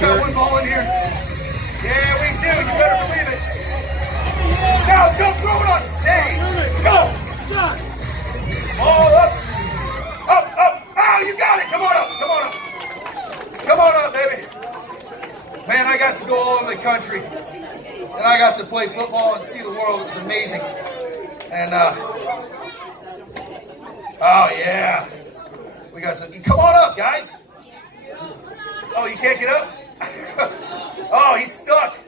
we got one ball in here. Yeah, we do. You better believe it. Now, don't throw it on stage. Go. All up. Up, up. Oh, you got it. Come on up. Come on up. Come on up, baby. Man, I got to go all over the country. And I got to play football and see the world. It was amazing. And, oh, yeah. We got some. Come on up, guys. Oh, you can't get up? Oh, he's stuck.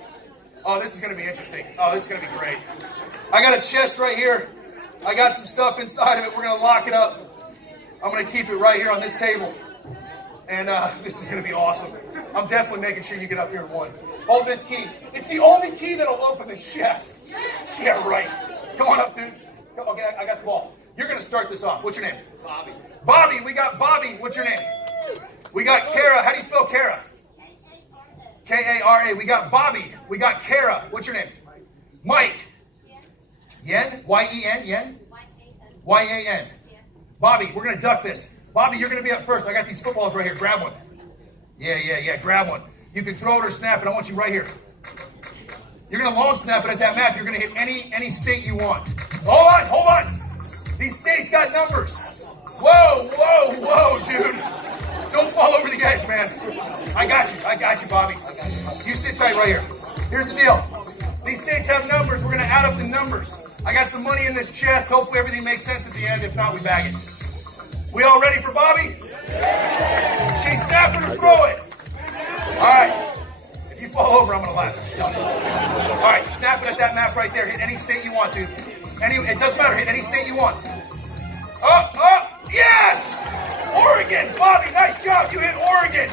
Oh, this is going to be interesting. Oh, this is going to be great. I got a chest right here. I got some stuff inside of it. We're going to lock it up. I'm going to keep it right here on this table. And this is going to be awesome. I'm definitely making sure you get up here in one. Hold this key. It's the only key that'll open the chest. Yeah, right. Come on up, dude. Okay, I got the ball. You're going to start this off. What's your name? Bobby. Bobby. We got Bobby. What's your name? We got Kara. How do you spell Kara? K-A-R-A. We got Bobby. We got Kara. What's your name? Mike. Yen? Y-E-N? Yen? Y-A-N. Bobby, we're going to duck this. Bobby, you're going to be up first. I got these footballs right here. Grab one. Yeah. Grab one. You can throw it or snap it. I want you right here. You're going to long snap it at that map. You're going to hit any state you want. Hold on. These states got numbers. Whoa, dude. Don't fall over the edge, man. I got you, Bobby. You sit tight right here. Here's the deal. These states have numbers. We're going to add up the numbers. I got some money in this chest. Hopefully everything makes sense at the end. If not, we bag it. We all ready for Bobby? She snap it or throw it. All right. If you fall over, I'm going to laugh. I'm just telling you. All right. Snap it at that map right there. Hit any state you want, dude. It doesn't matter. Hit any state you want. Yes! Oregon. Bobby, nice job. You hit Oregon.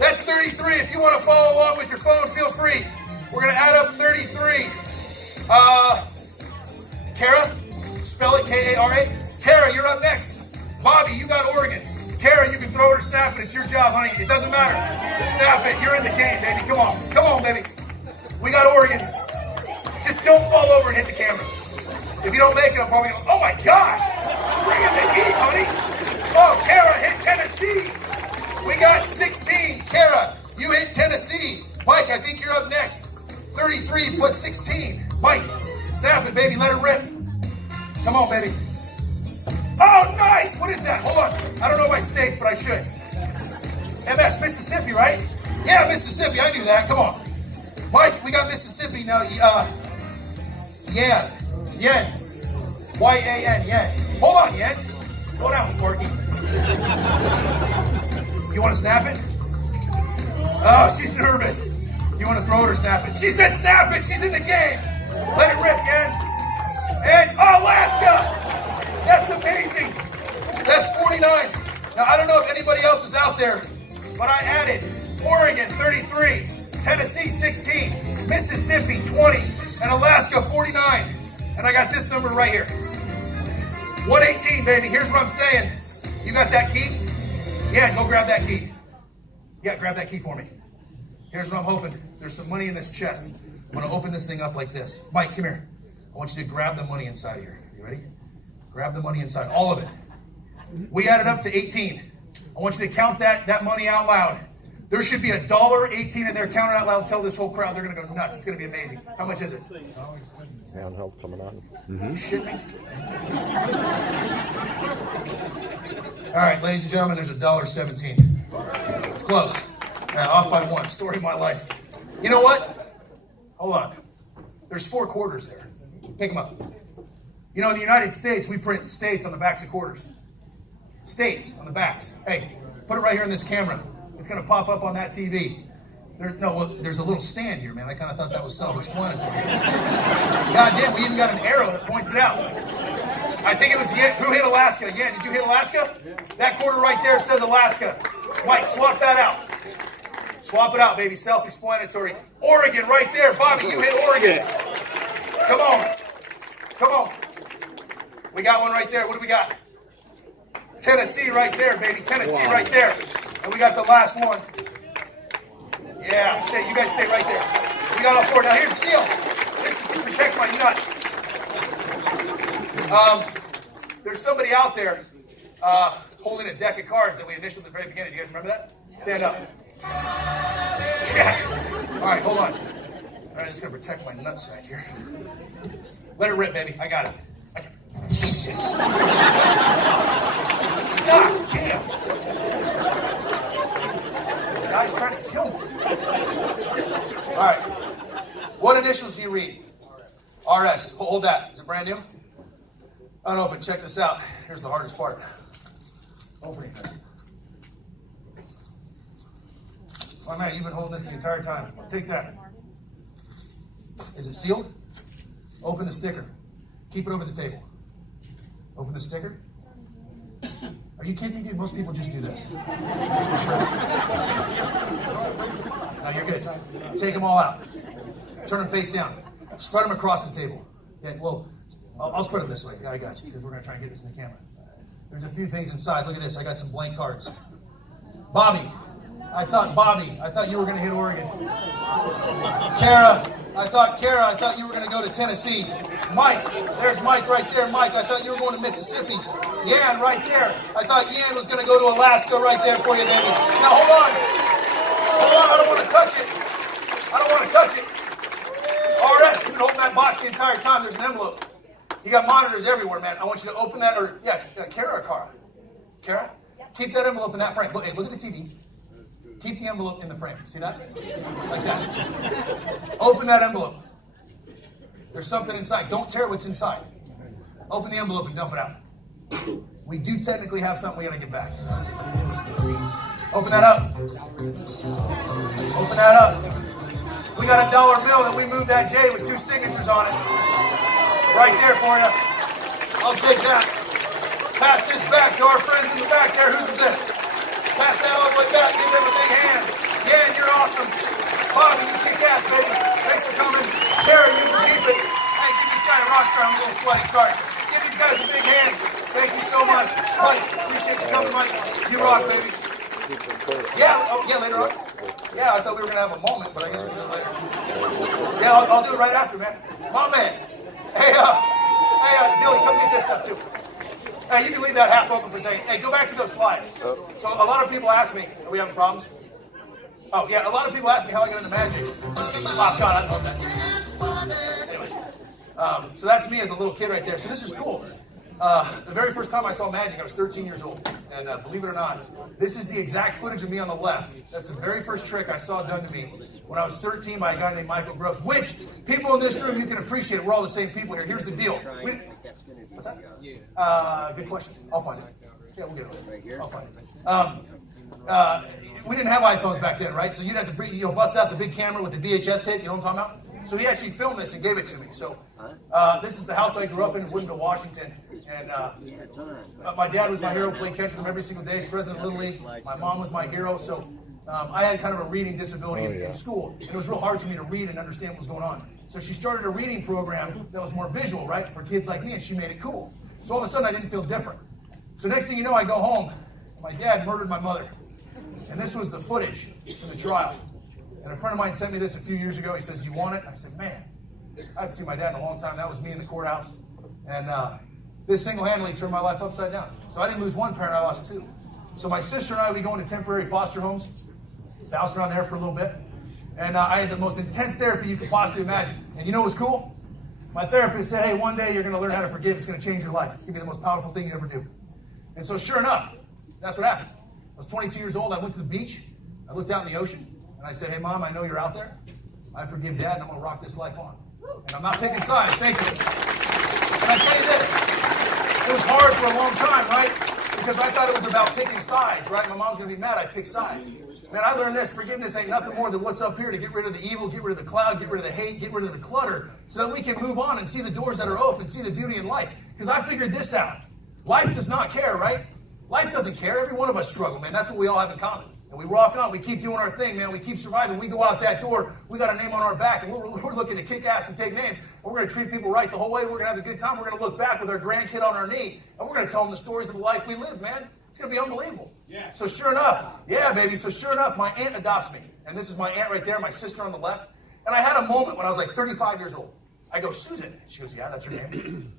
That's 33. If you want to follow along with your phone, feel free. We're going to add up 33. Kara, spell it K-A-R-A. Kara, you're up next. Bobby, you got Oregon. Kara, you can throw it or snap it. It's your job, honey. It doesn't matter. Snap it. You're in the game, baby. Come on, baby. We got Oregon. Just don't fall over and hit the camera. If you don't make it, I'm probably going to, oh my gosh. Bring in the heat, honey. Oh, Kara hit Tennessee. We got 16. Kara, you hit Tennessee. Mike, I think you're up next. 33 plus 16. Mike, snap it, baby. Let it rip. Come on, baby. Oh, nice. What is that? Hold on. I don't know my states, but I should. MS, Mississippi, right? Yeah, Mississippi. I knew that. Come on. Mike, we got Mississippi now. Yen. Y-A-N, Yen. Hold on, Yen. Slow down, Sparky. You want to snap it? Oh, she's nervous. You want to throw it or snap it? She said snap it. She's in the game. Let it rip, Yen. And Alaska. That's amazing. That's 49. Now, I don't know if anybody else is out there, but I added Oregon, 33, Tennessee, 16, Mississippi, 20, and Alaska, 49. And I got this number right here. 118, baby. Here's what I'm saying. You got that key? Yeah, go grab that key. Yeah, grab that key for me. Here's what I'm hoping. There's some money in this chest. I'm going to open this thing up like this. Mike, come here. I want you to grab the money inside here. You ready? Grab the money inside. All of it. We added up to 18. I want you to count that money out loud. There should be $1.18 in there. Count it out loud. Tell this whole crowd they're going to go nuts. It's going to be amazing. How much is it? Handheld coming on. You shit me? All right, ladies and gentlemen, there's $1.17. It's close. Off by one. Story of my life. You know what? Hold on. There's 4 quarters there. Pick them up. You know, in the United States, we print states on the backs of quarters. States on the backs. Hey, put it right here in this camera. It's going to pop up on that TV. There's a little stand here, man. I kind of thought that was self-explanatory. God damn, we even got an arrow that points it out. I think it was who hit Alaska again? Did you hit Alaska? That quarter right there says Alaska. Mike, swap that out. Swap it out, baby. Self-explanatory. Oregon right there. Bobby, you hit Oregon. Come on. We got one right there. What do we got? Tennessee right there, baby. Tennessee right there. And we got the last one. Yeah, you guys stay right there. We got all 4. Now here's the deal. This is to protect my nuts. There's somebody out there holding a deck of cards that we initialed at the very beginning. Do you guys remember that? Stand up. Yes! All right, hold on. All right, it's gonna protect my nutsack here. Let it rip, baby. I got it. Jesus. God damn. The guy's trying to kill me. All right. What initials do you read? RS. Hold that. Is it brand new? Unopened. Check this out. Here's the hardest part. Opening this. Oh man, you've been holding this the entire time. I'll take that. Is it sealed? Open the sticker. Keep it over the table. Open the sticker. Are you kidding me, dude? Most people just do this. No, you're good. Take them all out. Turn them face down. Spread them across the table. Yeah, well, I'll spread them this way. Yeah, I got you, because we're going to try and get this in the camera. There's a few things inside. Look at this. I got some blank cards. Bobby, I thought you were going to hit Oregon. Kara, I thought you were going to go to Tennessee. Mike, there's Mike right there. Mike, I thought you were going to Mississippi. Yan, right there. I thought Yan was going to go to Alaska right there for you, baby. Now, hold on. I don't want to touch it. RS, you've been holding that box the entire time. There's an envelope. You got monitors everywhere, man. I want you to open that, Kara or Cara? Kara? Keep that envelope in that frame. Look at the TV. Keep the envelope in the frame. See that? Like that. Open that envelope. There's something inside. Don't tear what's inside. Open the envelope and dump it out. We do technically have something we gotta get back. Open that up. We got a $1 bill that we moved that J with 2 signatures on it. Right there for you. I'll take that. Pass this back to our friends in the back there. Whose is this? Pass that all the way back. Give them a big hand. Yeah, you're awesome. Bobby, you kick ass, baby. Thanks for coming. Kara, you can keep it. Hey, give this guy a rock star. I'm a little sweaty. Sorry. Give these guys a big hand. Thank you so much. Mike, appreciate you coming, Mike. You rock, baby. Yeah, later on. Yeah, I thought we were going to have a moment, but I guess we'll do it later. Yeah, I'll do it right after, man. My man. Hey, Dilly, come get this stuff, too. Hey, you can leave that half open for a second. Hey, go back to those slides. So a lot of people ask me, are we having problems? Oh, yeah, a lot of people ask me how I get into magic. Oh, God, I love that. Anyways, so that's me as a little kid right there. So this is cool. The very first time I saw magic, I was 13 years old. And believe it or not, this is the exact footage of me on the left. That's the very first trick I saw done to me when I was 13 by a guy named Michael Gross. Which, people in this room, you can appreciate. We're all the same people here. Here's the deal. What's that? Good question. I'll find it. Yeah, we'll get it. I'll find it. We didn't have iPhones back then, right? So you'd have to bust out the big camera with the VHS tape. You know what I'm talking about? So he actually filmed this and gave it to me. So this is the house I grew up in Woodinville, Washington. And my dad was my hero. Played catch with him every single day. President of Little League. My mom was my hero. So I had kind of a reading disability in school. And it was real hard for me to read and understand what was going on. So she started a reading program that was more visual, right, for kids like me, and she made it cool. So all of a sudden, I didn't feel different. So next thing you know, I go home. My dad murdered my mother. And this was the footage from the trial. And a friend of mine sent me this a few years ago. He says, "You want it?" And I said, "Man, I haven't seen my dad in a long time." That was me in the courthouse. And this single-handedly turned my life upside down. So I didn't lose one parent, I lost 2. So my sister and I, we go into temporary foster homes, bounced around there for a little bit. And I had the most intense therapy you could possibly imagine. And you know what's cool? My therapist said, "Hey, one day you're going to learn how to forgive. It's going to change your life. It's going to be the most powerful thing you ever do." And so sure enough, that's what happened. I was 22 years old. I went to the beach. I looked out in the ocean. And I said, "Hey, Mom, I know you're out there. I forgive Dad, and I'm going to rock this life on." And I'm not picking sides. Thank you. And I tell you this. It was hard for a long time, right? Because I thought it was about picking sides, right? My mom's going to be mad I picked sides. Man, I learned this. Forgiveness ain't nothing more than what's up here to get rid of the evil, get rid of the cloud, get rid of the hate, get rid of the clutter, so that we can move on and see the doors that are open, see the beauty in life. Because I figured this out. Life does not care, right? Life doesn't care. Every one of us struggle, man. That's what we all have in common. And we rock on. We keep doing our thing, man. We keep surviving. We go out that door. We got a name on our back, and we're looking to kick ass and take names. And we're going to treat people right the whole way. We're going to have a good time. We're going to look back with our grandkid on our knee, and we're going to tell them the stories of the life we live, man. It's going to be unbelievable. Yeah. So sure enough, my aunt adopts me. And this is my aunt right there, my sister on the left. And I had a moment when I was like 35 years old. I go, "Susan." She goes, "Yeah, that's her name."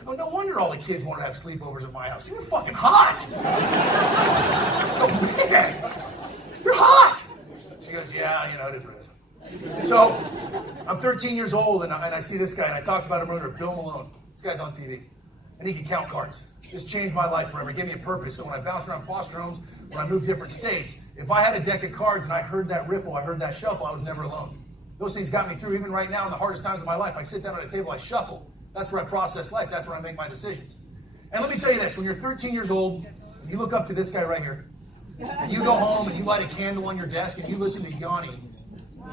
I go, "No wonder all the kids wanted to have sleepovers at my house. You're fucking hot." I go, "Man, you're hot." you know, it is what it is. So, I'm 13 years old, and I see this guy, and I talked about him earlier, Bill Malone. This guy's on TV, and he can count cards. This changed my life forever. It gave me a purpose. So when I bounced around foster homes, when I moved different states, if I had a deck of cards and I heard that riffle, I heard that shuffle, I was never alone. Those things got me through. Even right now, in the hardest times of my life, I sit down at a table, I shuffle. That's where I process life. That's where I make my decisions. And let me tell you this, when you're 13 years old, and you look up to this guy right here, and you go home and you light a candle on your desk and you listen to Yanni,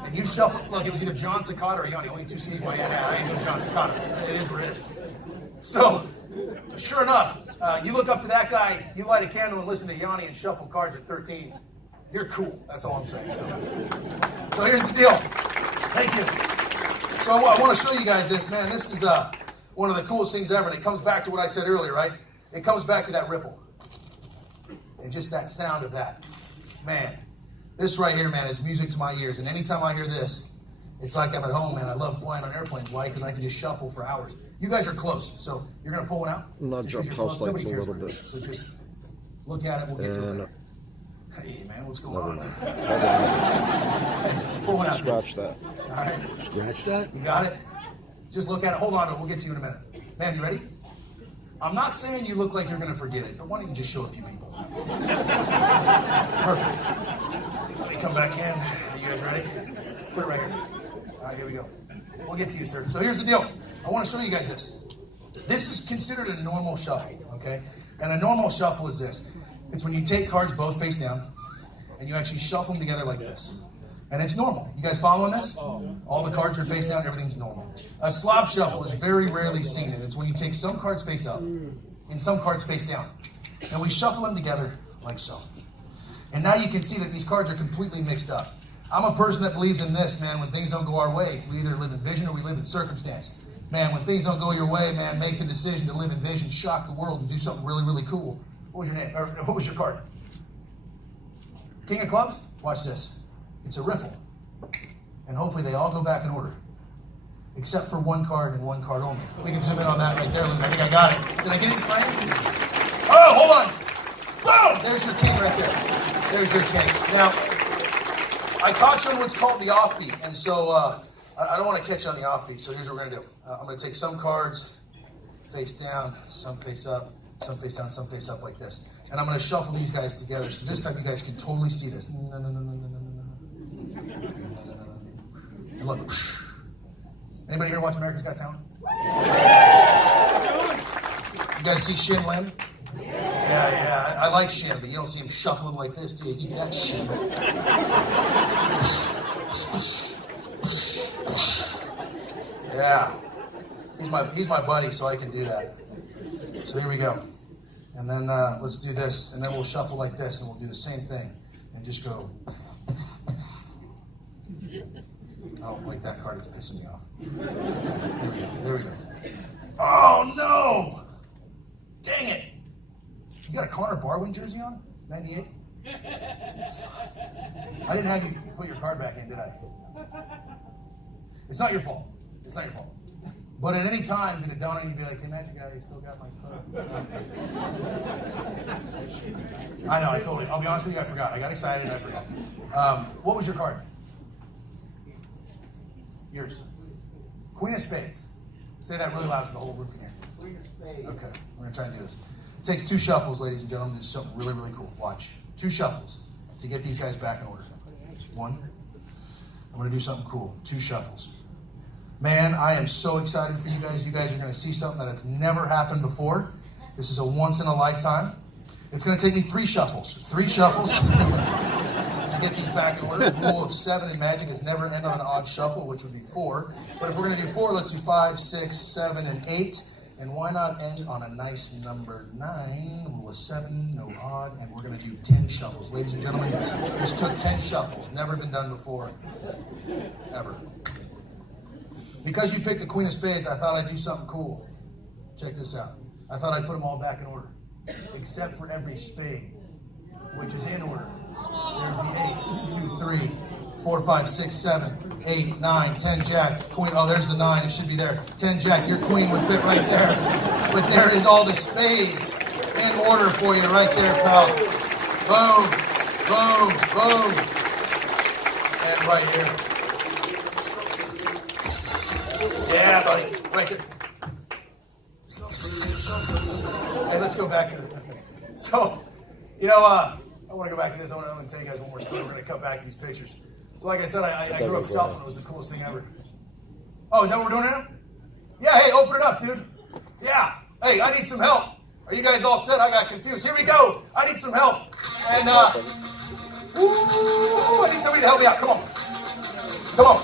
and you shuffle, look, it was either John Cicada or Yanni, only two C's by end. I ain't no John Cicada. It is what it is. So, sure enough, you look up to that guy, you light a candle and listen to Yanni and shuffle cards at 13. You're cool. That's all I'm saying. So here's the deal. Thank you. So I want to show you guys this, man. This is one of the coolest things ever, and it comes back to what I said earlier, right? It comes back to that riffle. And just that sound of that. Man, this right here, man, is music to my ears. And anytime I hear this, it's like I'm at home, man. I love flying on airplanes. Why? Because I can just shuffle for hours. You guys are close, so you're going to pull one out? Nudge up house lights a little bit. So just look at it. We'll get to it later. Hey, man, what's going on? Hey, pull one out. Scratch that. All right. Scratch that? You got it? Just look at it. Hold on. We'll get to you in a minute. Man, you ready? I'm not saying you look like you're going to forget it, but why don't you just show a few people? Perfect. Let me come back in. Are you guys ready? Put it right here. All right, here we go. We'll get to you, sir. So here's the deal. I want to show you guys this. This is considered a normal shuffle, okay? And a normal shuffle is this. It's when you take cards both face down, and you actually shuffle them together like this. And it's normal. You guys following this? All the cards are face down, everything's normal. A slob shuffle is very rarely seen, and it's when you take some cards face up and some cards face down. And we shuffle them together like so. And now you can see that these cards are completely mixed up. I'm a person that believes in this, man. When things don't go our way, we either live in vision or we live in circumstance. Man, when things don't go your way, man, make the decision to live in vision, shock the world, and do something really, really cool. What was your name? Or what was your card? King of Clubs? Watch this. It's a riffle. And hopefully they all go back in order. Except for one card and one card only. We can zoom in on that right there, Luke. I think I got it. Did I get it right? Oh, hold on. Boom! There's your king right there. There's your king. Now, I caught you on what's called the offbeat. And so I don't want to catch you on the offbeat. So here's what we're going to do. I'm going to take some cards face down, some face up, some face down, some face up like this. And I'm going to shuffle these guys together. So this time you guys can totally see this. No. And look. Anybody here watch America's Got Talent? You guys see Shin Lim? Yeah. I like Shin, but you don't see him shuffling like this, do you? Eat that Shin. Yeah. He's my buddy, so I can do that. So here we go. And then let's do this, and then we'll shuffle like this, and we'll do the same thing, and just go. I don't like that card, it's pissing me off. There we go. Oh no! Dang it! You got a Connor Barwin jersey on? 98? I didn't have you put your card back in, did I? It's not your fault. It's not your fault. But at any time, did it dawn on you to be like, hey, Magic Guy, you still got my card? I know, I'll be honest with you, I forgot. I got excited and I forgot. What was your card? Yours. Queen of Spades. Say that really loud so the whole room can hear. Queen of Spades. Okay, we're going to try and do this. It takes 2 shuffles, ladies and gentlemen, to do something really, really cool. Watch. 2 shuffles to get these guys back in order. 1. I'm going to do something cool. 2 shuffles. Man, I am so excited for you guys. You guys are going to see something that has never happened before. This is a once in a lifetime. It's going to take me 3 shuffles. 3 shuffles to get these back in order. The rule of 7 in Magic is never end on an odd shuffle, which would be 4. But if we're going to do 4, let's do 5, 6, 7, and 8. And why not end on a nice number 9? Rule of 7, no odd. And we're going to do 10 shuffles. Ladies and gentlemen, this took 10 shuffles. Never been done before. Ever. Because you picked the Queen of Spades, I thought I'd do something cool. Check this out. I thought I'd put them all back in order. Except for every spade, which is in order. There's the ace. 2, 3, 4, 5, 6, 7, 8, 9, 10 jack, queen. Oh, there's the 9. It should be there. 10 jack. Your queen would fit right there. But there is all the spades in order for you right there, pal. Boom, boom, boom. And right here. Yeah, buddy. Right there. Hey, let's go back to this. So, I want to go back to this. I want to tell you guys one more story. We're going to cut back to these pictures. So, like I said, I grew up South and it was the coolest thing ever. Oh, is that what we're doing now? Yeah, hey, open it up, dude. Yeah. Hey, I need some help. Are you guys all set? I got confused. Here we go. I need some help. And, I need somebody to help me out. Come on. Come on.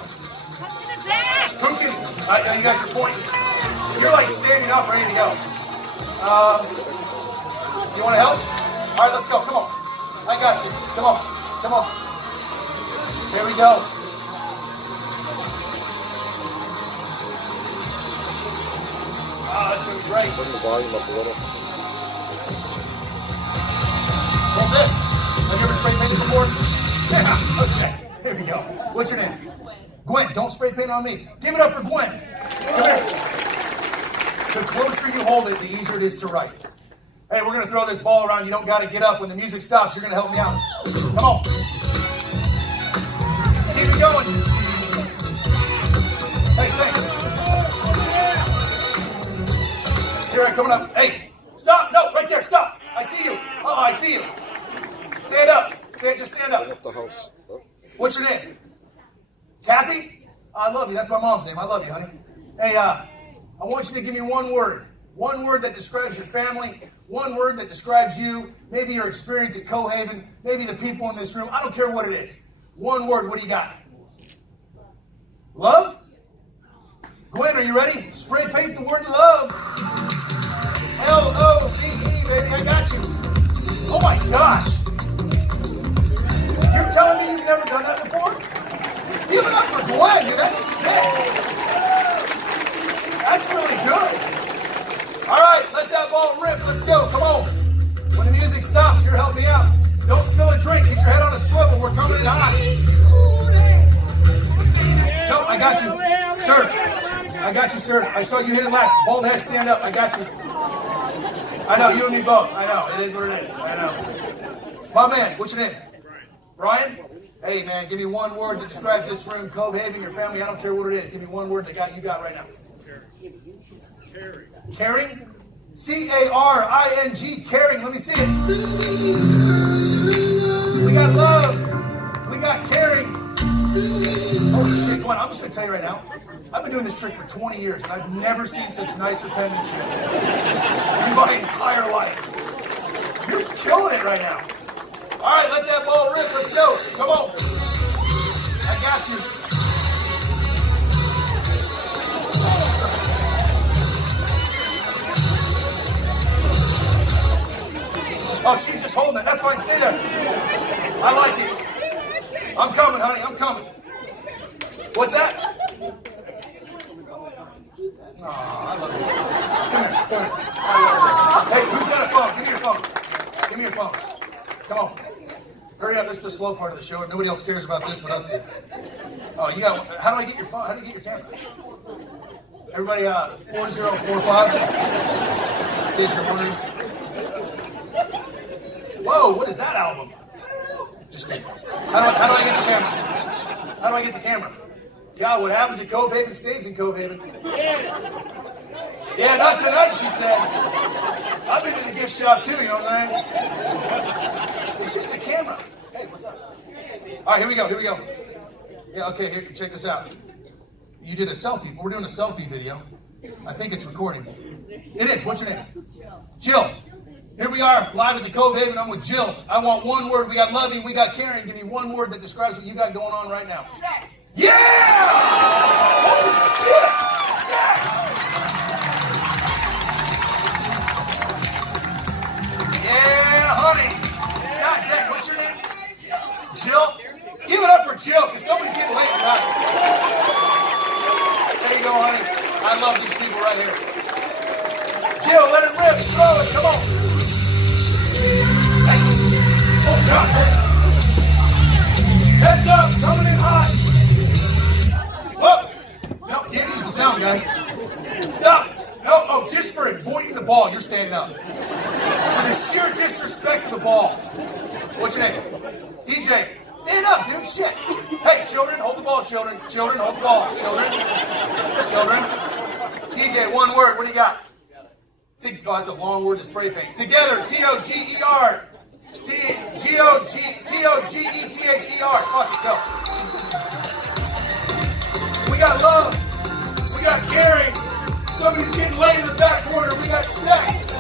Who can, you guys are pointing. You're like standing up, ready to go. You want to help? All right, let's go. Come on. I got you. Come on. Come on. There we go. That's going to be great. Turn the volume up a little. Hold this. Have you ever spray painted before? Yeah. Okay. Here we go. What's your name? Gwen. Don't spray paint on me. Give it up for Gwen. Come here. The closer you hold it, the easier it is to write. Hey, we're going to throw this ball around. You don't got to get up. When the music stops, you're going to help me out. Come on. Keep it going. Hey, thanks. Here, I'm coming up. Hey, stop. No, right there. Stop. I see you. I see you. Stand up. Just stand up. Bring up the house. Oh. What's your name? Kathy? I love you. That's my mom's name. I love you, honey. Hey, I want you to give me one word. One word that describes your family. One word that describes you. Maybe your experience at Cohaven. Maybe the people in this room. I don't care what it is. One word. What do you got? Love? Gwen, are you ready? Spray paint the word love. L-O-V-E, baby. I got you. Oh, my gosh. You're telling me you've never done that before? Give it up for Gwen, dude. That's sick. That's really good. All right, let that ball rip. Let's go. Come on. When the music stops, you're helping me out. Don't spill a drink. Get your head on a swivel. We're coming in hot. No, I got you. Sir. I got you, sir. I saw you hit it last. Bald head, stand up. I got you. I know, you and me both. I know. It is what it is. I know. My man, what's your name? Brian? Hey, man, give me one word that describes this room, Cohaven, your family. I don't care what it is. Give me one word that you got right now. Caring. Caring? C-A-R-I-N-G. Caring. Let me see it. We got love. We got caring. Holy shit. Come on, I'm just going to tell you right now. I've been doing this trick for 20 years, and I've never seen such nicer penmanship in my entire life. You're killing it right now. All right, let that ball rip. Let's go. Come on. I got you. Oh, she's just holding it. That's fine. Stay there. I like it. I'm coming, honey. I'm coming. What's that? Oh, I love you. Come here. Hey, who's got a phone? Give me your phone. Give me your phone. Come on. Hurry up. This is the slow part of the show. Nobody else cares about this but us two. Oh, you got. How do I get your phone? How do you get your camera? Everybody, 4045. In case you're wondering. Whoa, what is that album? Just kidding. How do I get the camera? How do I get the camera? Yeah, what happens at Cohaven stays in Cohaven. Yeah, not tonight, she said. I've been to the gift shop too, you know what I'm saying? It's just a camera. Hey, what's up? All right, here we go. Yeah, okay, here, check this out. You did a selfie. We're doing a selfie video. I think it's recording. It is. What's your name? Jill. Here we are, live at the Cohaven. I'm with Jill. I want one word. We got loving, we got caring. Give me one word that describes what you got going on right now. Sex. Yeah! Holy shit! Sex! Yeah, honey. God dang, what's your name? Jill? Give it up for Jill, because somebody's getting late tonight. There you go, honey. I love these people right here. Jill, let it rip. Throw it. Come on. Hey. Oh, God. Hey. Heads up. Coming in hot. Oh. No, can't use the sound, guy. Stop. No, oh, just for avoiding the ball, you're standing up. For the sheer disrespect of the ball. What's your name? DJ. Stand up, dude. Shit. Hey, children, hold the ball, children. Children, hold the ball. Children. Children. DJ, one word. What do you got? Oh, that's a long word to spray paint. Together, T-O-G-E-R. T-O-G-E-T-H-E-R. Fuck it, go. We got love. We got caring. Somebody's getting laid in the back corner. We got sex.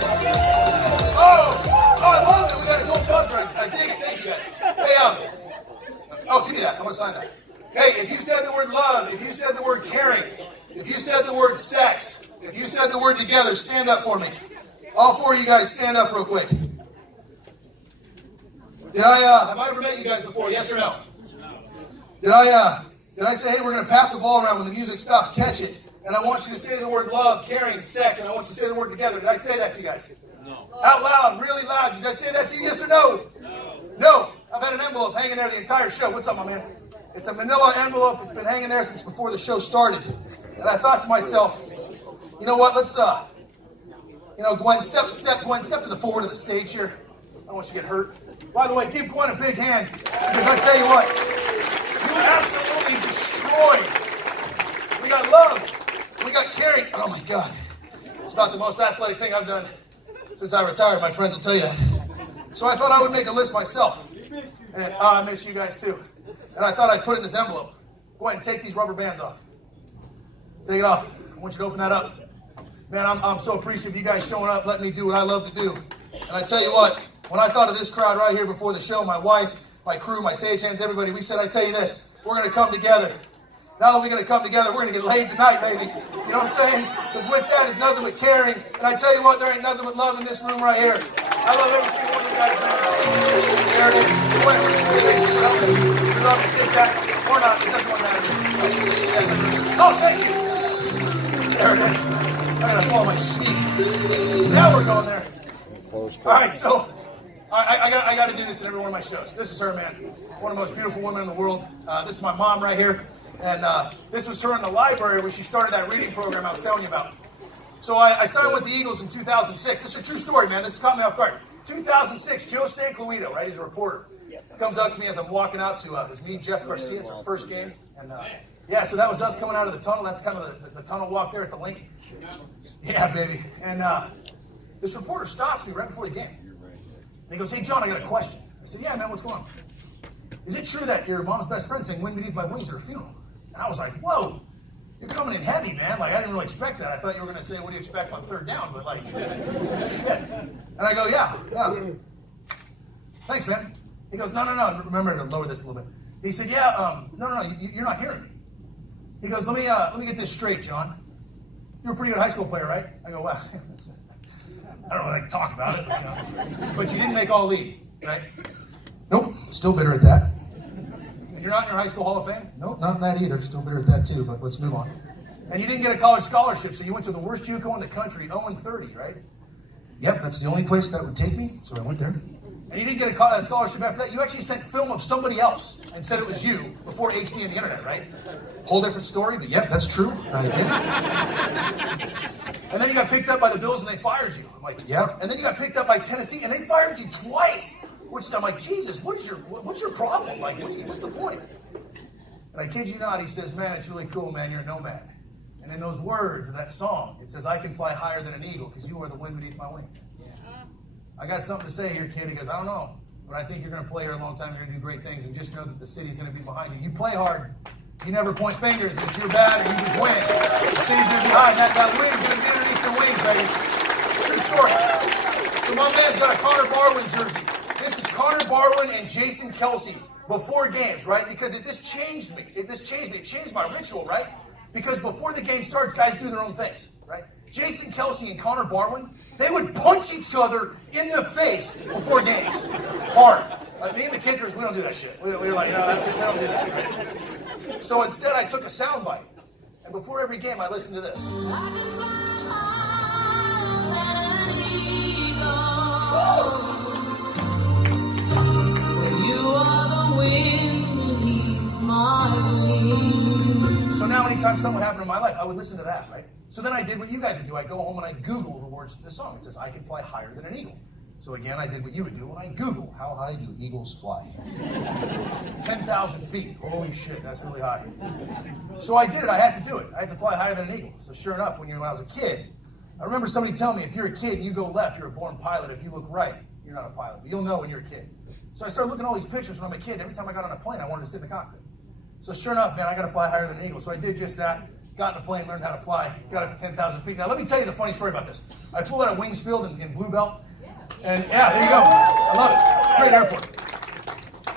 Oh, I love it. We got a gold buzzer. I dig it. Thank you guys. Hey, oh, give me that. I'm gonna sign that. Hey, if you said the word love, if you said the word caring, if you said the word sex, if you said the word together, stand up for me. All four of you guys, stand up real quick. Have I ever met you guys before? Yes or no? Did I say, hey, we're gonna pass the ball around when the music stops, catch it, and I want you to say the word love, caring, sex, and I want you to say the word together. Did I say that to you guys? No. Out loud, really loud. Did I say that to you? Yes or no? No. No. I've had an envelope hanging there the entire show. What's up, my man? It's a manila envelope. It's been hanging there since before the show started. And I thought to myself, you know what? Let's, Gwen, step to the forward of the stage here. I don't want you to get hurt. By the way, give Gwen a big hand, because I tell you what, you absolutely destroyed. We got love. We got caring. Oh my God. It's about the most athletic thing I've done since I retired. My friends will tell you that. So I thought I would make a list myself. And I miss you guys too. And I thought I'd put it in this envelope. Go ahead and take these rubber bands off. Take it off. I want you to open that up. Man, I'm so appreciative of you guys showing up, letting me do what I love to do. And I tell you what, when I thought of this crowd right here before the show, my wife, my crew, my stagehands, everybody, we said, I tell you this, we're going to come together. Not only are we going to come together, we're going to get laid tonight, baby. You know what I'm saying? Because with that is nothing but caring. And I tell you what, there ain't nothing but love in this room right here. I love every single one of you guys, man. There it is. We love to take that or not. It doesn't matter. Oh, thank you. There it is. I got to follow my sheep. Now we're going there. All right, so I got to do this in every one of my shows. This is her, man. One of the most beautiful women in the world. This is my mom right here. And this was her in the library where she started that reading program I was telling you about. So I signed with the Eagles in 2006. This is a true story, man. This caught me off guard. 2006, Joe San Cloito, right? He's a reporter. Comes up to me as I'm walking out to it was me and Jeff Garcia. It's our first game. And yeah, so that was us coming out of the tunnel. That's kind of the tunnel walk there at the link. Yeah, baby. And this reporter stops me right before the game. And he goes, hey, John, I got a question. I said, yeah, man, what's going on? Is it true that your mom's best friend sang Wind Beneath My Wings at her funeral? And I was like, whoa, you're coming in heavy, man. Like, I didn't really expect that. I thought you were going to say, what do you expect on third down? But, like, shit. And I go, yeah. Thanks, man. He goes, no. Remember to lower this a little bit. He said, yeah, no, you're not hearing me. He goes, let me get this straight, John. You're a pretty good high school player, right? I go, well, I don't really talk about it, but you didn't make all league, right? Nope, still bitter at that. You're not in your high school Hall of Fame? Nope, not in that either. Still bitter at that too, but let's move on. And you didn't get a college scholarship, so you went to the worst JUCO in the country, 0-30, right? Yep, that's the only place that would take me, so I went there. And you didn't get a scholarship after that. You actually sent film of somebody else and said it was you before HD and the internet, right? Whole different story, but yep, that's true. I did. And then you got picked up by the Bills and they fired you. I'm like, yep. And then you got picked up by Tennessee and they fired you twice. Which I'm like, Jesus, what's your problem? Like, what's the point? And I kid you not, he says, man, it's really cool, man. You're a nomad. And in those words of that song, it says, I can fly higher than an eagle because you are the wind beneath my wings. Yeah. I got something to say here, kid. He goes, I don't know, but I think you're going to play here a long time. You're going to do great things, and just know that the city's going to be behind you. You play hard. You never point fingers that you're bad and you just win. The city's going to be behind. That wind's going to be underneath your wings, baby. True story. So my man's got a Connor Barwin jersey. This is Connor Barwin and Jason Kelce before games, right? Because this changed me. It changed my ritual, right? Because before the game starts, guys do their own things, right? Jason Kelce and Connor Barwin, they would punch each other in the face before games. Hard. Me and the kickers, we don't do that shit. We're like, no, we don't do that, right? So instead, I took a soundbite. And before every game, I listened to this. So now anytime something happened in my life, I would listen to that, right? So then I did what you guys would do. I'd go home and I'd Google the words to the song. It says, I can fly higher than an eagle. So again, I did what you would do when I Google, how high do eagles fly? 10,000 feet. Holy shit, that's really high. So I did it. I had to do it. I had to fly higher than an eagle. So sure enough, when I was a kid, I remember somebody telling me, if you're a kid and you go left, you're a born pilot. If you look right, you're not a pilot. But you'll know when you're a kid. So I started looking at all these pictures when I'm a kid. Every time I got on a plane, I wanted to sit in the cockpit. So sure enough, man, I got to fly higher than an eagle. So I did just that. Got in a plane, learned how to fly, got up to 10,000 feet. Now let me tell you the funny story about this. I flew out of Wingsfield in Bluebell. And yeah, there you go. I love it. Great airport.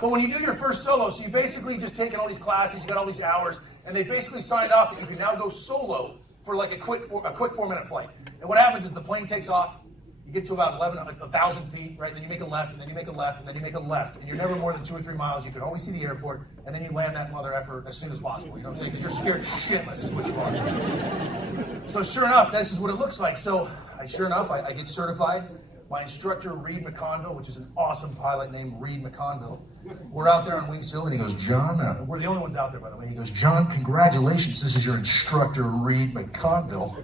But when you do your first solo, so you basically just taken all these classes, you got all these hours, and they basically signed off that you can now go solo for like a quick 4-minute flight. And what happens is the plane takes off, you get to about 1,000 feet, right? Then you make a left, and then you make a left, and then you make a left. And you're never more than 2 or 3 miles. You can always see the airport, and then you land that mother effer as soon as possible. You know what I'm saying? Because you're scared shitless is what you are. So sure enough, this is what it looks like. So I get certified. My instructor, Reed McConville, which is an awesome pilot named Reed McConville. We're out there on Wingsfield, and he goes, John, we're the only ones out there, by the way. He goes, John, congratulations. This is your instructor, Reed McConville.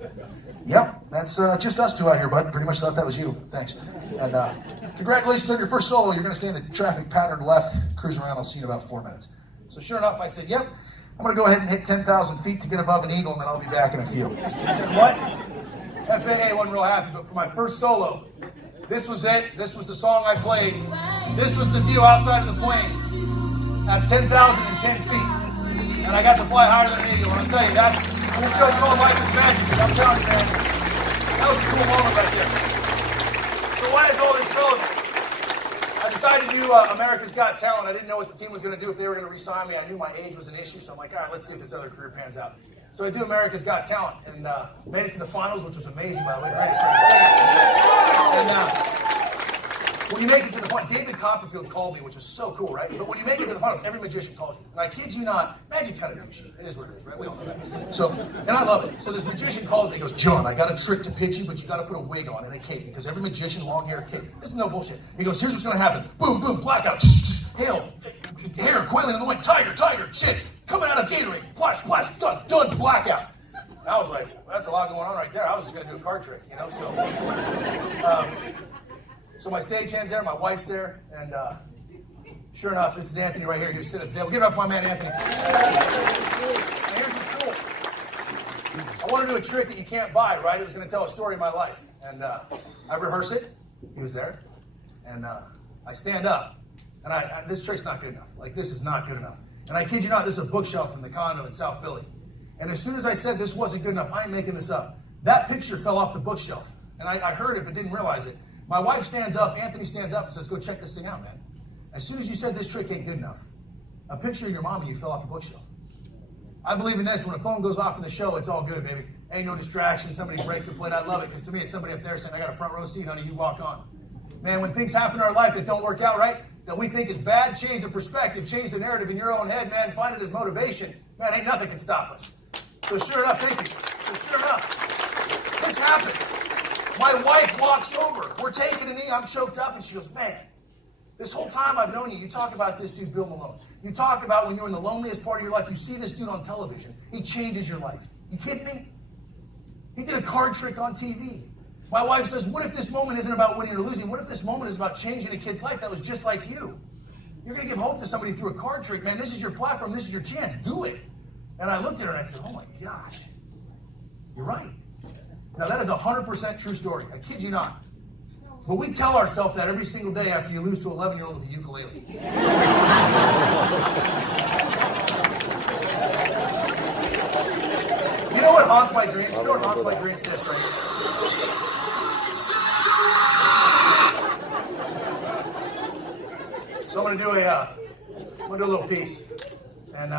Yep, that's just us two out here, bud. Pretty much thought that was you. Thanks. And congratulations on your first solo. You're going to stay in the traffic pattern left, cruise around. I'll see you in about 4 minutes. So sure enough, I said, yep, I'm going to go ahead and hit 10,000 feet to get above an eagle, and then I'll be back in a few. He said, what? FAA wasn't real happy, but for my first solo, this was it. This was the song I played. This was the view outside of the plane at 10,010 feet. And I got to fly higher than an eagle. And I'll tell you, this show's called Life is Magic. Because I'm telling you, man, that was a cool moment right there. So why is all this relevant? I decided to do America's Got Talent. I didn't know what the team was going to do, if they were going to re-sign me. I knew my age was an issue. So I'm like, all right, let's see if this other career pans out. So I do America's Got Talent, and made it to the finals, which was amazing, by the way. Great experience. And when you make it to the finals, David Copperfield called me, which was so cool, right? But when you make it to the finals, every magician calls you. And I kid you not, magic kind of douchey. It is what it is, right? We all know that. So, and I love it. So this magician calls me, he goes, John, I got a trick to pitch you, but you got to put a wig on and a cape, because every magician, long hair, cape. This is no bullshit. He goes, here's what's going to happen. Boom, boom, blackout, hail, hair, coiling in the wind, tiger, shit. Coming out of Gatorade, splash, done, blackout. And I was like, that's a lot going on right there. I was just going to do a card trick, you know? So my stagehand's there, my wife's there, and sure enough, this is Anthony right here. He was sitting at the table. Give it up for my man, Anthony. And here's what's cool. I want to do a trick that you can't buy, right? It was going to tell a story of my life. And I rehearse it. He was there. And I stand up. And this trick's not good enough. Like, this is not good enough. And I kid you not, this is a bookshelf from the condo in South Philly. And as soon as I said this wasn't good enough, I ain't making this up. That picture fell off the bookshelf. And I heard it but didn't realize it. My wife stands up, Anthony stands up and says, go check this thing out, man. As soon as you said this trick ain't good enough, a picture of your mom and you fell off the bookshelf. I believe in this. When a phone goes off in the show, it's all good, baby. Ain't no distraction. Somebody breaks a plate. I love it, because to me, it's somebody up there saying, I got a front row seat, honey, you walk on. Man, when things happen in our life that don't work out right, that we think is bad, change the perspective, change the narrative in your own head, man, find it as motivation. Man, ain't nothing can stop us. So sure enough, thank you. So sure enough, this happens. My wife walks over. We're taking a knee. I'm choked up, and she goes, man, this whole time I've known you, you talk about this dude, Bill Malone. You talk about when you're in the loneliest part of your life, you see this dude on television. He changes your life. You kidding me? He did a card trick on TV. My wife says, what if this moment isn't about winning or losing? What if this moment is about changing a kid's life that was just like you? You're going to give hope to somebody through a card trick. Man, this is your platform. This is your chance. Do it. And I looked at her and I said, oh my gosh, you're right. Now that is 100% true story. I kid you not. But we tell ourselves that every single day after you lose to an 11-year-old with a ukulele. You know what haunts my dreams? You know what haunts my dreams? This right here. So I'm gonna do a little piece. And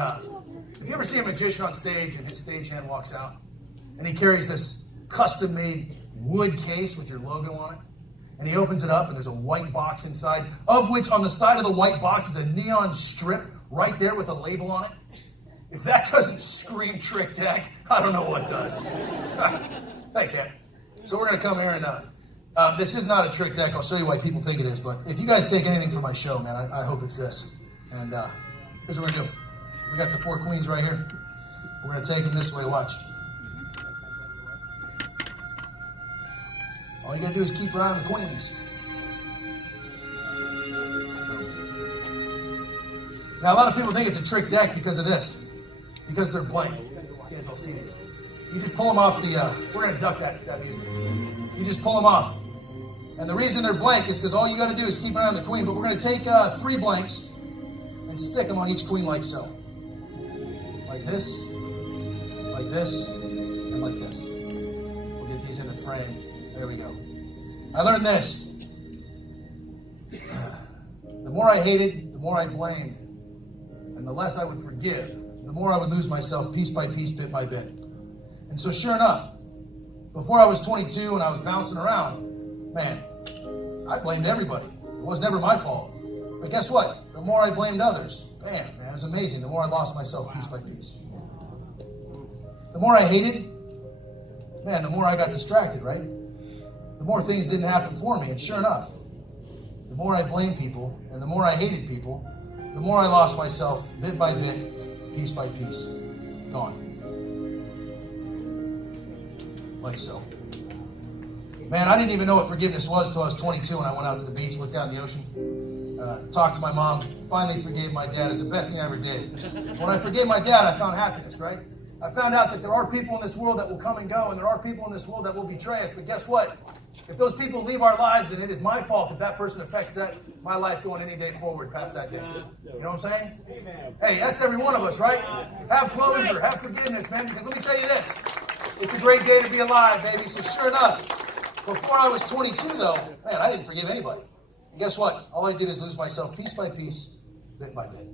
if you ever see a magician on stage and his stagehand walks out, and he carries this custom-made wood case with your logo on it, and he opens it up, and there's a white box inside, of which on the side of the white box is a neon strip right there with a label on it. If that doesn't scream trick deck, I don't know what does. Thanks, Ed. So we're going to come here, and this is not a trick deck. I'll show you why people think it is, but if you guys take anything from my show, man, I hope it's this. And here's what we're going to do. We got the 4 queens right here. We're going to take them this way. Watch. All you got to do is keep your eye on the queens. Now, a lot of people think it's a trick deck because of this, because they're blank. You guys all see these. You just pull them off we're going to duck that music. You just pull them off. And the reason they're blank is because all you got to do is keep an eye on the queen. But we're going to take 3 blanks and stick them on each queen like so. Like this, and like this. We'll get these in the frame. There we go. I learned this. The more I hated, the more I blamed. And the less I would forgive, the more I would lose myself piece by piece, bit by bit. And so sure enough, before I was 22 and I was bouncing around, man, I blamed everybody. It was never my fault. But guess what? The more I blamed others, man, it was amazing. The more I lost myself piece by piece. The more I hated, man, the more I got distracted, right? The more things didn't happen for me. And sure enough, the more I blamed people and the more I hated people, the more I lost myself bit by bit, piece by piece. Gone. Like so. Man, I didn't even know what forgiveness was until I was 22 when I went out to the beach, looked out in the ocean, talked to my mom, finally forgave my dad. It's the best thing I ever did. When I forgave my dad, I found happiness, right? I found out that there are people in this world that will come and go, and there are people in this world that will betray us. But guess what? If those people leave our lives, then it is my fault if that person affects my life going any day forward past that day. You know what I'm saying? Hey, that's every one of us, right? Have closure, have forgiveness, man, because let me tell you this. It's a great day to be alive, baby. So sure enough, before I was 22, though, man, I didn't forgive anybody. And guess what? All I did is lose myself piece by piece, bit by bit.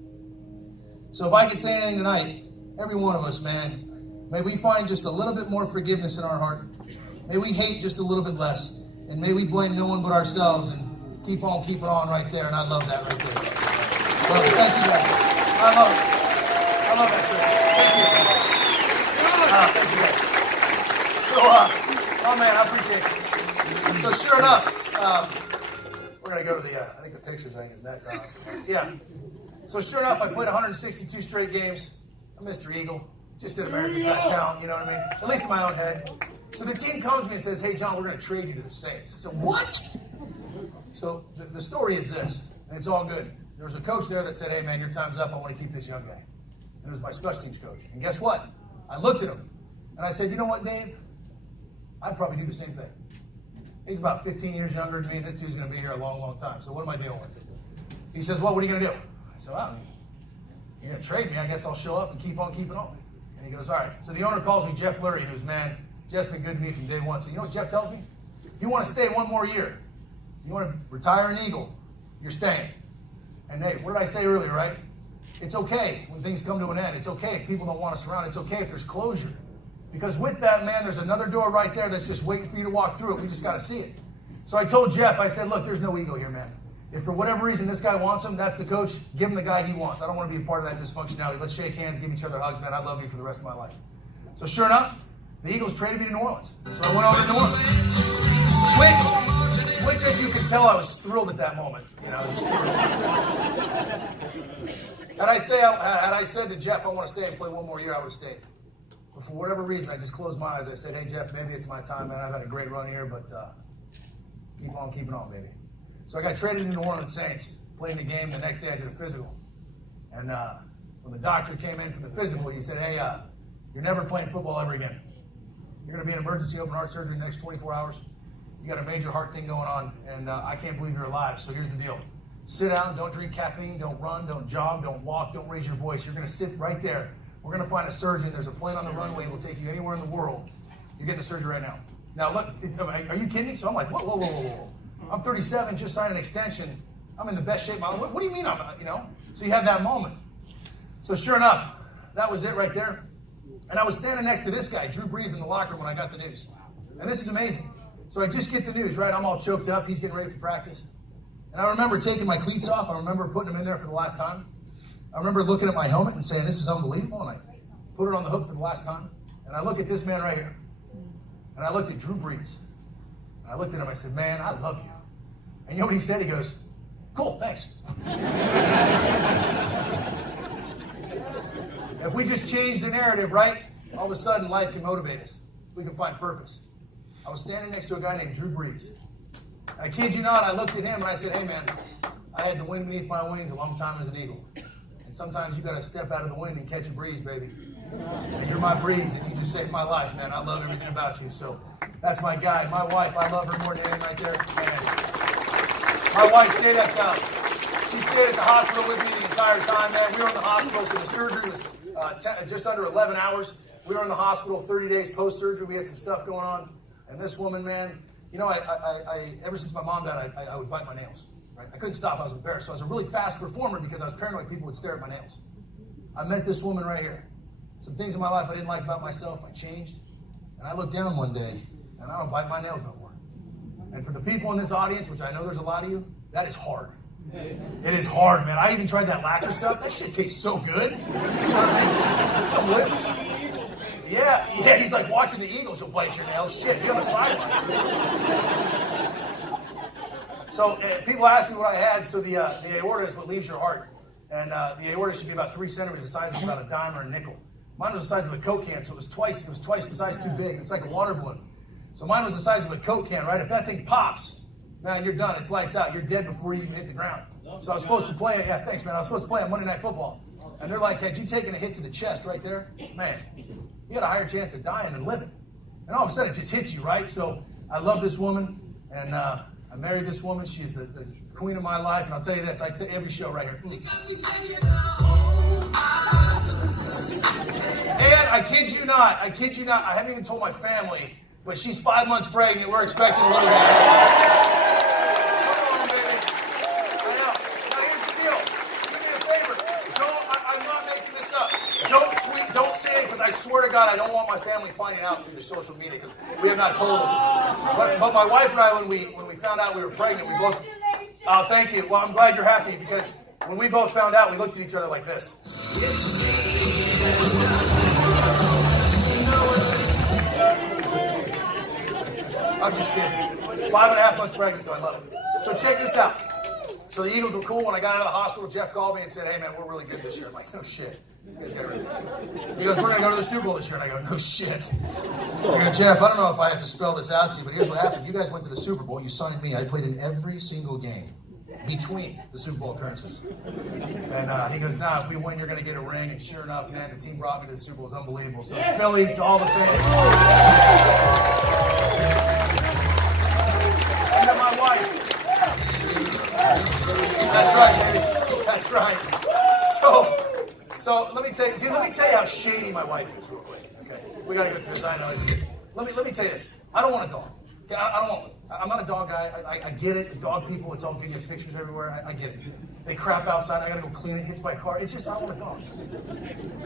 So if I could say anything tonight, every one of us, man, may we find just a little bit more forgiveness in our heart. May we hate just a little bit less. And may we blame no one but ourselves and keep on keeping on right there. And I love that right there, guys. Love it. Thank you, guys. I love it. I love that trick. Thank you. Thank you, guys. So, oh man, I appreciate you. So sure enough, we're going to go to I think the pictures thing is next. Yeah. So sure enough, I played 162 straight games. I'm Mr. Eagle. Just did America's Got Talent, you know what I mean? At least in my own head. So the team comes to me and says, hey, John, we're going to trade you to the Saints. I said, what? So the story is this, and it's all good. There was a coach there that said, hey, man, your time's up. I want to keep this young guy. And it was my special teams coach. And guess what? I looked at him, and I said, you know what, Dave? I'd probably do the same thing. He's about 15 years younger than me, and this dude's going to be here a long, long time. So what am I dealing with? He says, well, what are you going to do? I said, well, you're going to trade me. I guess I'll show up and keep on keeping on. And he goes, all right. So the owner calls me Jeff Lurie, who's, man, Jeff's been good to me from day one. So you know what Jeff tells me? If you want to stay one more year, you want to retire an Eagle, you're staying. And hey, what did I say earlier, right? It's okay when things come to an end. It's okay if people don't want us around. It's okay if there's closure. Because with that, man, there's another door right there that's just waiting for you to walk through it. We just got to see it. So I told Jeff, I said, look, there's no ego here, man. If for whatever reason this guy wants him, that's the coach, give him the guy he wants. I don't want to be a part of that dysfunctionality. Let's shake hands, give each other hugs, man. I love you for the rest of my life. So sure enough, the Eagles traded me to New Orleans. So I went over to New Orleans. Which, as you can tell, I was thrilled at that moment. You know, I was just thrilled. Had I said to Jeff, I want to stay and play one more year, I would have stayed. But for whatever reason, I just closed my eyes. I said, hey, Jeff, maybe it's my time, man. I've had a great run here, but keep on keeping on, baby. So I got traded to New Orleans Saints, played in the game. The next day I did a physical. And when the doctor came in for the physical, he said, hey, you're never playing football ever again. You're going to be in emergency open heart surgery in the next 24 hours. You got a major heart thing going on, and I can't believe you're alive. So here's the deal. Sit down, don't drink caffeine, don't run, don't jog, don't walk, don't raise your voice. You're going to sit right there. We're going to find a surgeon. There's a plane on the runway. We'll take you anywhere in the world. You're getting the surgery right now. Now, look, are you kidding me? So I'm like, whoa. I'm 37, just signed an extension. I'm in the best shape of my life. What do you mean I'm not, you know? So you have that moment. So sure enough, that was it right there. And I was standing next to this guy, Drew Brees, in the locker room when I got the news. And this is amazing. So I just get the news, right? I'm all choked up. He's getting ready for practice. And I remember taking my cleats off. I remember putting them in there for the last time. I remember looking at my helmet and saying, this is unbelievable. And I put it on the hook for the last time. And I look at this man right here. And I looked at Drew Brees. And I looked at him. I said, man, I love you. And you know what he said? He goes, cool, thanks. If we just change the narrative, right? All of a sudden, life can motivate us. We can find purpose. I was standing next to a guy named Drew Brees. I kid you not, I looked at him and I said, hey, man, I had the wind beneath my wings a long time as an Eagle. And sometimes you got to step out of the wind and catch a breeze, baby. And you're my breeze, and you just saved my life, man. I love everything about you. So that's my guy. My wife, I love her more than anything right there. Man. My wife stayed at the hospital with me the entire time, man. We were in the hospital, so the surgery was just under 11 hours. We were in the hospital 30 days post-surgery. We had some stuff going on. And this woman, man, you know, I ever since my mom died, I would bite my nails. Right? I couldn't stop. I was embarrassed. So I was a really fast performer because I was paranoid people would stare at my nails. I met this woman right here. Some things in my life I didn't like about myself, I changed. And I looked down one day, and I don't bite my nails no more. And for the people in this audience, which I know there's a lot of you, that is hard. It is hard, man. I even tried that lacquer stuff. That shit tastes so good. You know what I mean? I'm living. Yeah, he's like watching the Eagles. You'll bite your nails. Shit, be on the sideline. So people ask me what I had. So the aorta is what leaves your heart. And the aorta should be about 3 centimeters, the size of about a dime or a nickel. Mine was the size of a Coke can, so it was twice the size too big. It's like a water balloon. So mine was the size of a Coke can, right? If that thing pops, man, you're done. It's lights out. You're dead before you even hit the ground. So I was supposed to play, yeah, thanks, man. I was supposed to play on Monday Night Football. And they're like, had you taken a hit to the chest right there, man, you had a higher chance of dying than living. And all of a sudden, it just hits you, right? So I love this woman, and I married this woman. She's the queen of my life. And I'll tell you this, I tell every show right here. And I kid you not, I haven't even told my family, but she's 5 months pregnant. We're expecting a little baby. Come on, baby. I know. Now here's the deal. Do me a favor. I'm not making this up. Don't tweet, don't say it, because I swear to God, I don't want my family finding out through the social media, because we have not told them. But my wife and I, when we found out we were pregnant, we both, thank you. Well, I'm glad you're happy, because when we both found out, we looked at each other like this. I'm just kidding. 5.5 months pregnant, though. I love it. So check this out. So the Eagles were cool. When I got out of the hospital, Jeff called me and said, hey, man, we're really good this year. I'm like, no shit. You guys got He goes, we're going to go to the Super Bowl this year. And I go, no shit. I go, Jeff, I don't know if I have to spell this out to you, but here's what happened. You guys went to the Super Bowl. You signed me. I played in every single game between the Super Bowl appearances. And he goes, nah, if we win, you're going to get a ring. And sure enough, man, the team brought me to the Super Bowl. It was unbelievable. So Philly, to all the fans. And to my wife. That's right, baby. That's right. So let me tell you how shady my wife is real quick. Okay, we got to go through this. I know it's. Let me tell you this. I don't want a dog. Okay? I don't want one. I'm not a dog guy. I get it. The dog people, it's all video pictures everywhere. I get it. They crap outside. I gotta go clean it. Hits by a car. It's just, I don't want a dog.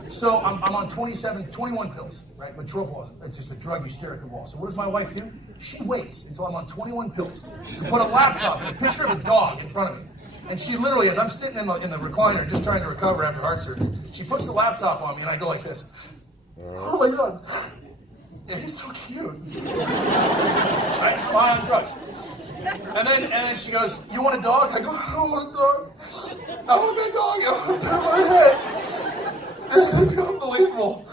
So I'm on 21 pills, right? Metropol. It's just a drug. You stare at the wall. So what does my wife do? She waits until I'm on 21 pills to put a laptop and a picture of a dog in front of me. And she literally, as I'm sitting in the recliner just trying to recover after heart surgery, she puts the laptop on me and I go like this. Oh my God. It's so cute. Right? I'm high on drugs. And then she goes, you want a dog? I go, I don't want a dog. I want a dog. I want to pet my head. This is unbelievable.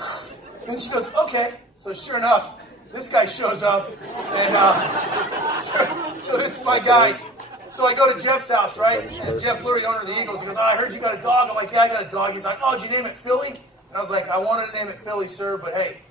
And she goes, okay. So sure enough, this guy shows up. And so this is my guy. So I go to Jeff's house, right? And Jeff Lurie, owner of the Eagles, he goes, oh, I heard you got a dog. I'm like, yeah, I got a dog. He's like, oh, did you name it Philly? And I was like, I wanted to name it Philly, sir, but hey,